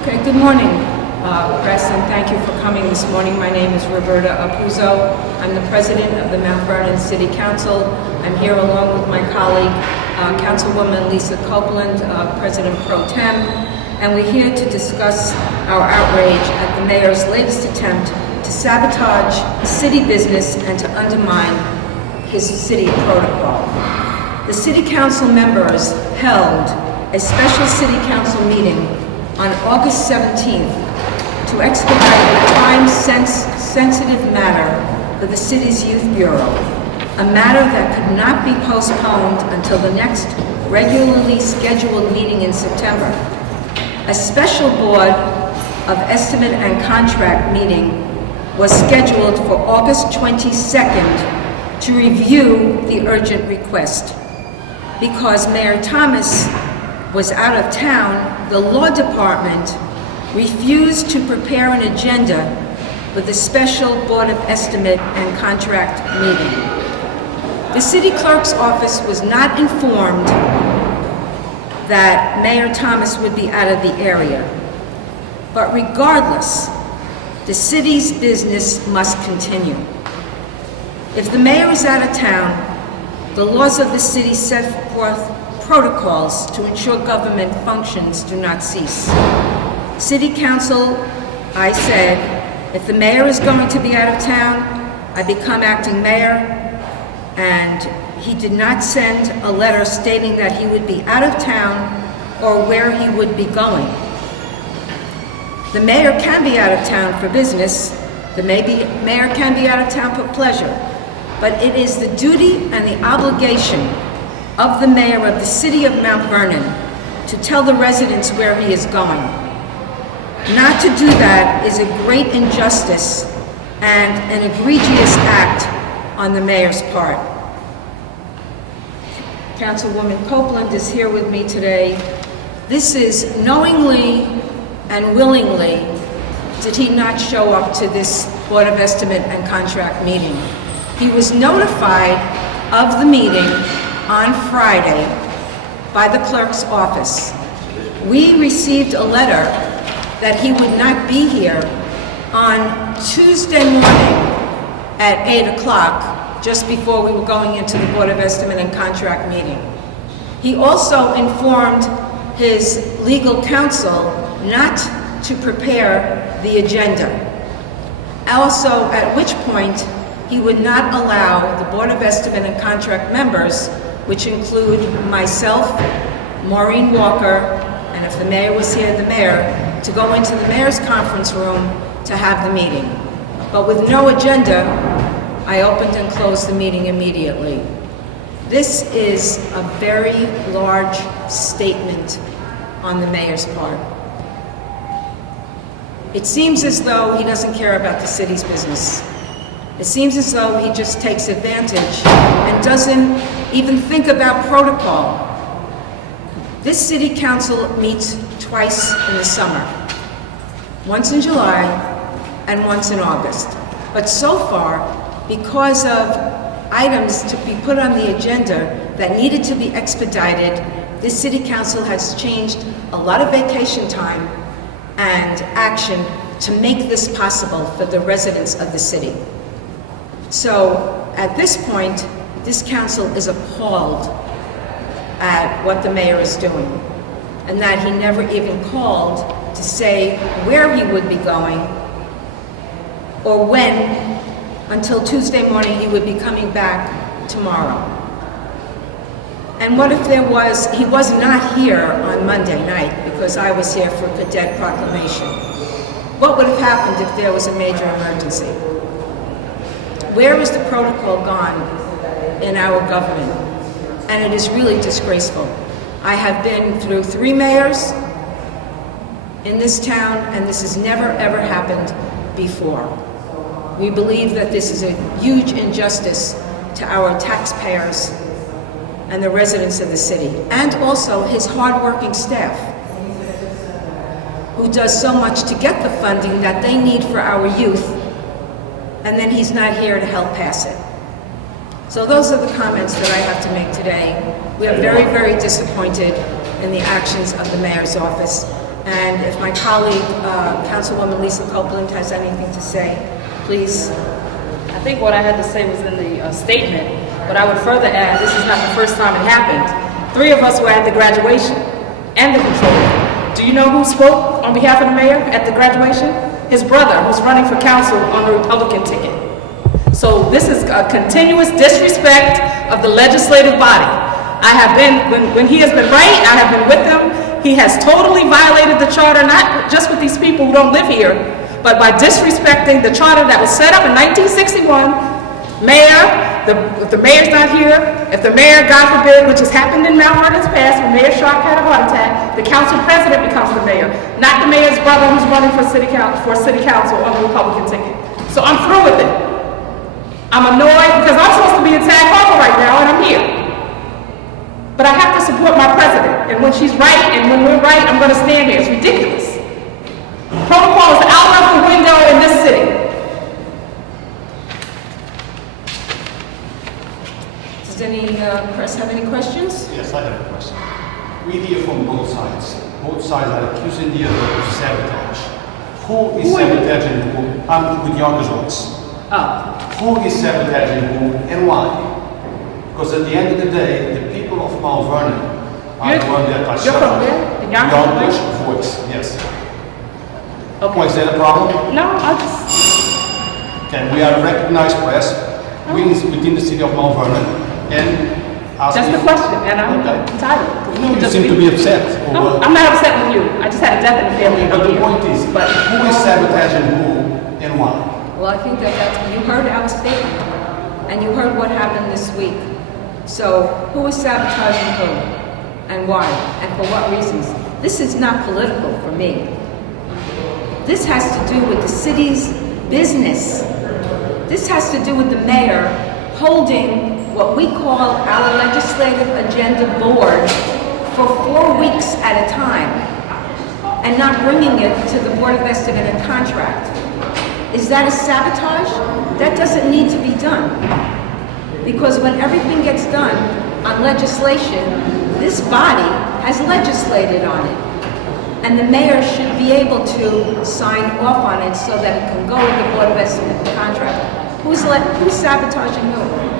Okay, good morning, press, and thank you for coming this morning. My name is Roberta Apuzzo. I'm the president of the Mt Vernon City Council. I'm here along with my colleague, Councilwoman Lisa Copeland, President Pro Tem, and we're here to discuss our outrage at the mayor's latest attempt to sabotage city business and to undermine his city protocol. The city council members held a special city council meeting on August 17th to expedite a crime-sensitive matter for the city's Youth Bureau, a matter that could not be postponed until the next regularly scheduled meeting in September. A special Board of Estimate and Contract meeting was scheduled for August 22nd to review the urgent request. Because Mayor Thomas was out of town, the law department refused to prepare an agenda for the special Board of Estimate and Contract meeting. The city clerk's office was not informed that Mayor Thomas would be out of the area. But regardless, the city's business must continue. If the mayor is out of town, the laws of the city set forth protocols to ensure government functions do not cease. City Council, I said, if the mayor is going to be out of town, I become acting mayor, and he did not send a letter stating that he would be out of town or where he would be going. The mayor can be out of town for business, the mayor can be out of town for pleasure, but it is the duty and the obligation of the mayor of the city of Mt Vernon to tell the residents where he is going. Not to do that is a great injustice and an egregious act on the mayor's part. Councilwoman Copeland is here with me today. This is knowingly and willingly did he not show up to this Board of Estimate and Contract meeting. He was notified of the meeting on Friday by the clerk's office. We received a letter that he would not be here on Tuesday morning at 8 o'clock, just before we were going into the Board of Estimate and Contract meeting. He also informed his legal counsel not to prepare the agenda. Also, at which point he would not allow the Board of Estimate and Contract members, which include myself, Maureen Walker, and if the mayor was here, the mayor, to go into the mayor's conference room to have the meeting. But with no agenda, I opened and closed the meeting immediately. This is a very large statement on the mayor's part. It seems as though he doesn't care about the city's business. It seems as though he just takes advantage and doesn't even think about protocol. This city council meets twice in the summer, once in July and once in August. But so far, because of items to be put on the agenda that needed to be expedited, this city council has changed a lot of vacation time and action to make this possible for the residents of the city. So at this point, this council is appalled at what the mayor is doing, and that he never even called to say where he would be going or when, until Tuesday morning he would be coming back tomorrow. And what if he was not here on Monday night because I was here for cadet proclamation? What would have happened if there was a major emergency? Where is the protocol gone in our government? And it is really disgraceful. I have been through 3 mayors in this town, and this has never ever happened before. We believe that this is a huge injustice to our taxpayers and the residents of the city, and also his hardworking staff, who does so much to get the funding that they need for our youth, and then he's not here to help pass it. So those are the comments that I have to make today. We are very, very disappointed in the actions of the mayor's office, And if my colleague, Councilwoman Lisa Copeland, has anything to say, please. I think what I had to say was in the statement, but I would further add, this is not the first time it happened. 3 of us were at the graduation and the controller. Do you know who spoke on behalf of the mayor at the graduation? His brother, who's running for council on the Republican ticket. So this is a continuous disrespect of the legislative body. I have been, when he has been right, I have been with him. He has totally violated the charter, not just with these people who don't live here, but by disrespecting the charter that was set up in 1961. Mayor, if the mayor's not here, if the mayor, God forbid, which has happened in Mt Vernon's past, when Mayor Sharp had a heart attack, the council president becomes the mayor, not the mayor's brother who's running for city council on the Republican ticket. So I'm through with it. I'm annoyed because I'm supposed to be in Tag Harbor right now and I'm here. But I have to support my president, and when she's right and when we're right, I'm going to stand here. It's ridiculous. Protocol is out of the window in this city. Does any press have any questions? Yes, I have a question. We hear from both sides. Both sides are accusing the other of sabotage. Who is sabotaging who? I'm with Yonkers votes. Who is sabotaging who and why? Because at the end of the day, the people of Mt Vernon are the ones that are You're from suffering. where? The Yonkers? Yonkers voice, yes. Okay. Why, is that a problem? No, I just... Okay, we are a recognized press within the city of Mt Vernon, and Just a question, and I'm entitled. No, you seem to be upset. No, I'm not upset with you. I just had a death in the family. But the point is, who is sabotaging who and why? Well, I think you heard our statement, and you heard what happened this week. So, who is sabotaging who, and why, and for what reasons? This is not political for me. This has to do with the city's business. This has to do with the mayor holding what we call our legislative agenda board for 4 weeks at a time and not bringing it to the Board of Estimate and Contract. Is that a sabotage? That doesn't need to be done. Because when everything gets done on legislation, this body has legislated on it. And the mayor should be able to sign off on it so that it can go to the Board of Estimate and Contract. Who's sabotaging who?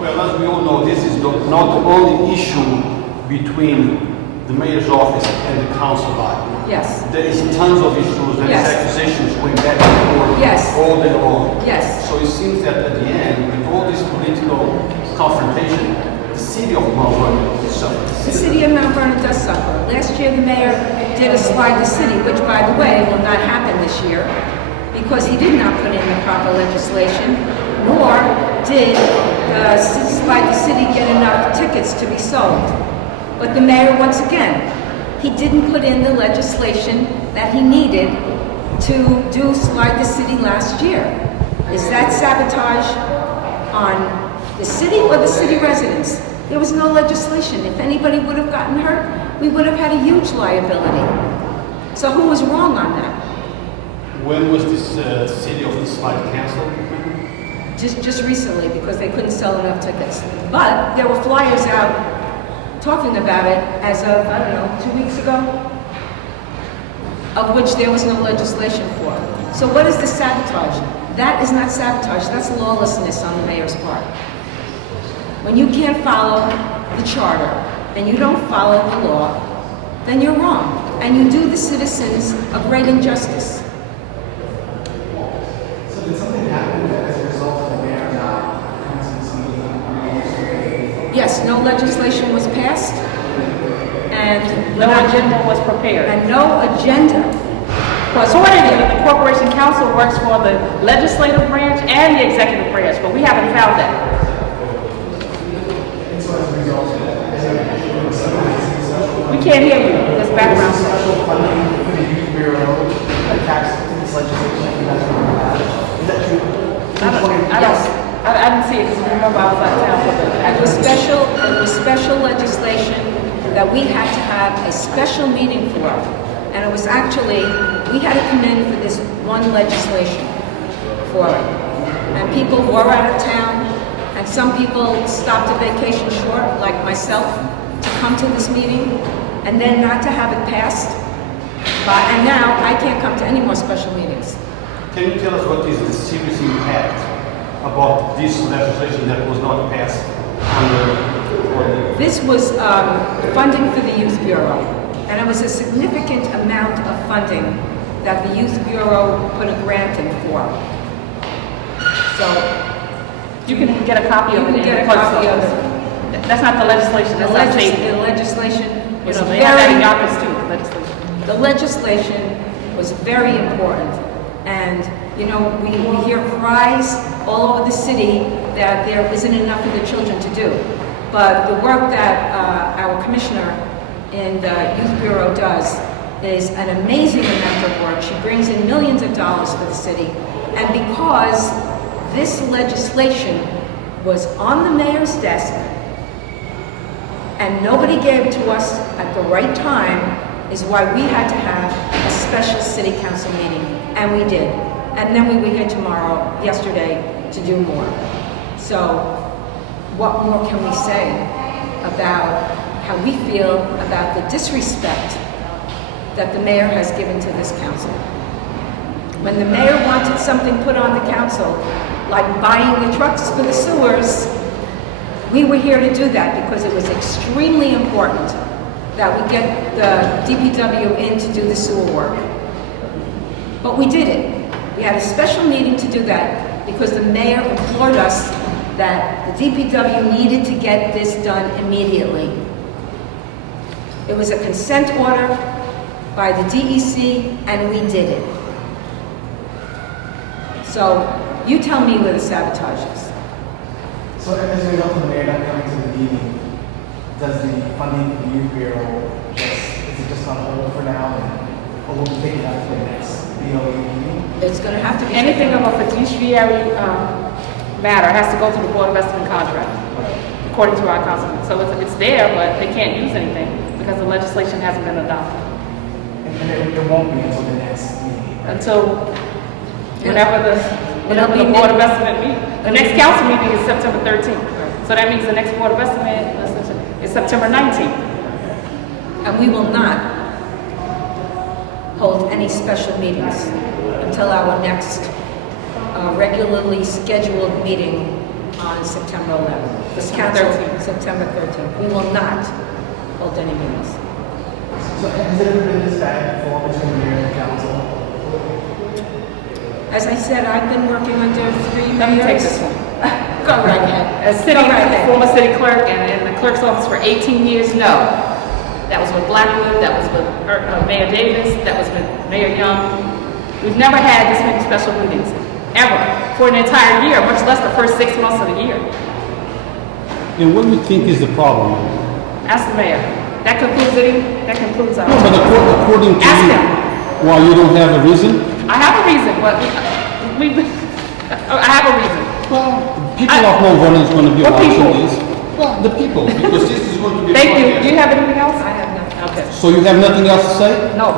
Well, as we all know, this is not the only issue between the mayor's office and the council body. Yes. There is tons of issues, there Yes. is accusations going back and forth Yes. all day long. Yes. So it seems that at the end, with all this political confrontation, the city of Mt Vernon is suffering. The city of Mt Vernon does suffer. Last year, the mayor did a slide the city, which, by the way, will not happen this year because he did not put in the proper legislation, nor did slide the city get enough tickets to be sold. But the mayor, once again, he didn't put in the legislation that he needed to do slide the city last year. Is that sabotage on the city or the city residents? There was no legislation. If anybody would have gotten hurt, we would have had a huge liability. So who was wrong on that? When was this city of the slide canceled? Just recently, because they couldn't sell enough tickets. But there were flyers out talking about it as of, I don't know, 2 weeks ago, of which there was no legislation for. So what is the sabotage? That is not sabotage, that's lawlessness on the mayor's part. When you can't follow the charter and you don't follow the law, then you're wrong. And you do the citizens a great injustice. So did something happen as a result of the mayor not coming to this meeting? Yes, no legislation was passed, and No agenda was prepared. And no agenda was Accordingly, the Corporation Council works for the legislative branch and the executive branch, but we haven't found that. And so as a result, We can't hear you. There's background. special funding for the youth bureau attached to this legislation that's going to pass. Is that true? I didn't see it because remember I was out of town for the It was special legislation that we had to have a special meeting for. And it was actually, we had to come in for this one legislation for it. And people were out of town, and some people stopped a vacation short, like myself, to come to this meeting, and then not to have it passed. And now I can't come to any more special meetings. Can you tell us what is the serious impact about this legislation that was not passed under? This was funding for the Youth Bureau, and it was a significant amount of funding that the Youth Bureau put a grant in for. So You can get a copy of it. you can in get the a clerk's copy of office. it. That's not the legislation, The that's our state. the legislation You was know, they have that in very, Yonkers too, the legislation. the legislation was very important. And, you know, we hear cries all over the city that there isn't enough for the children to do. But the work that our commissioner in the Youth Bureau does is an amazing amount of work. She brings in millions of dollars for the city. And because this legislation was on the mayor's desk and nobody gave it to us at the right time, is why we had to have a special city council meeting, and we did. And then we were here yesterday, to do more. So what more can we say about how we feel about the disrespect that the mayor has given to this council? When the mayor wanted something put on the council, like buying the trucks for the sewers, we were here to do that because it was extremely important that we get the DPW in to do the sewer work. But we did it. We had a special meeting to do that because the mayor implored us that the DPW needed to get this done immediately. It was a consent order by the DEC, and we did it. So you tell me where the sabotage is. So as a result of the mayor not coming to the meeting, does the funding for the Youth Bureau is it just on hold for now, or will we take it out to the next BOE meeting? It's going to have to be Anything of a fiduciary matter has to go through the Board of Estimate contract, according to our council. So it's there, but they can't use anything because the legislation hasn't been adopted. And it won't be until the next meeting. Until whenever the It'll be Board of Estimate meeting. The next council meeting is September 13th. So that means the next Board of Estimate is September 19th. And we will not hold any special meetings until our next regularly scheduled meeting on September 11th. This council, September 13th. We will not hold any meetings. So has it ever been this bad before between the mayor and the council? As I said, I've been working under 3 Let me take mayors. this one. Go right ahead. As city, Go right ahead. former city clerk and in the clerk's office for 18 years, no. That was with Blackwood, that was with Mayor Davis, that was with Mayor Young. We've never had this many special meetings, ever, for an entire year, much less the first 6 months of the year. And what do you think is the problem? Ask the mayor. That concludes it. That concludes our. No, but according to Ask you, him. why you don't have a reason? I have a reason, but I have a reason. Well, people of Mount Vernon is going to be What watching people? this. Well, the people, because this is going to be. Thank you. broadcast. Do you have anything else? I have nothing. Okay. So you have nothing else to say? No.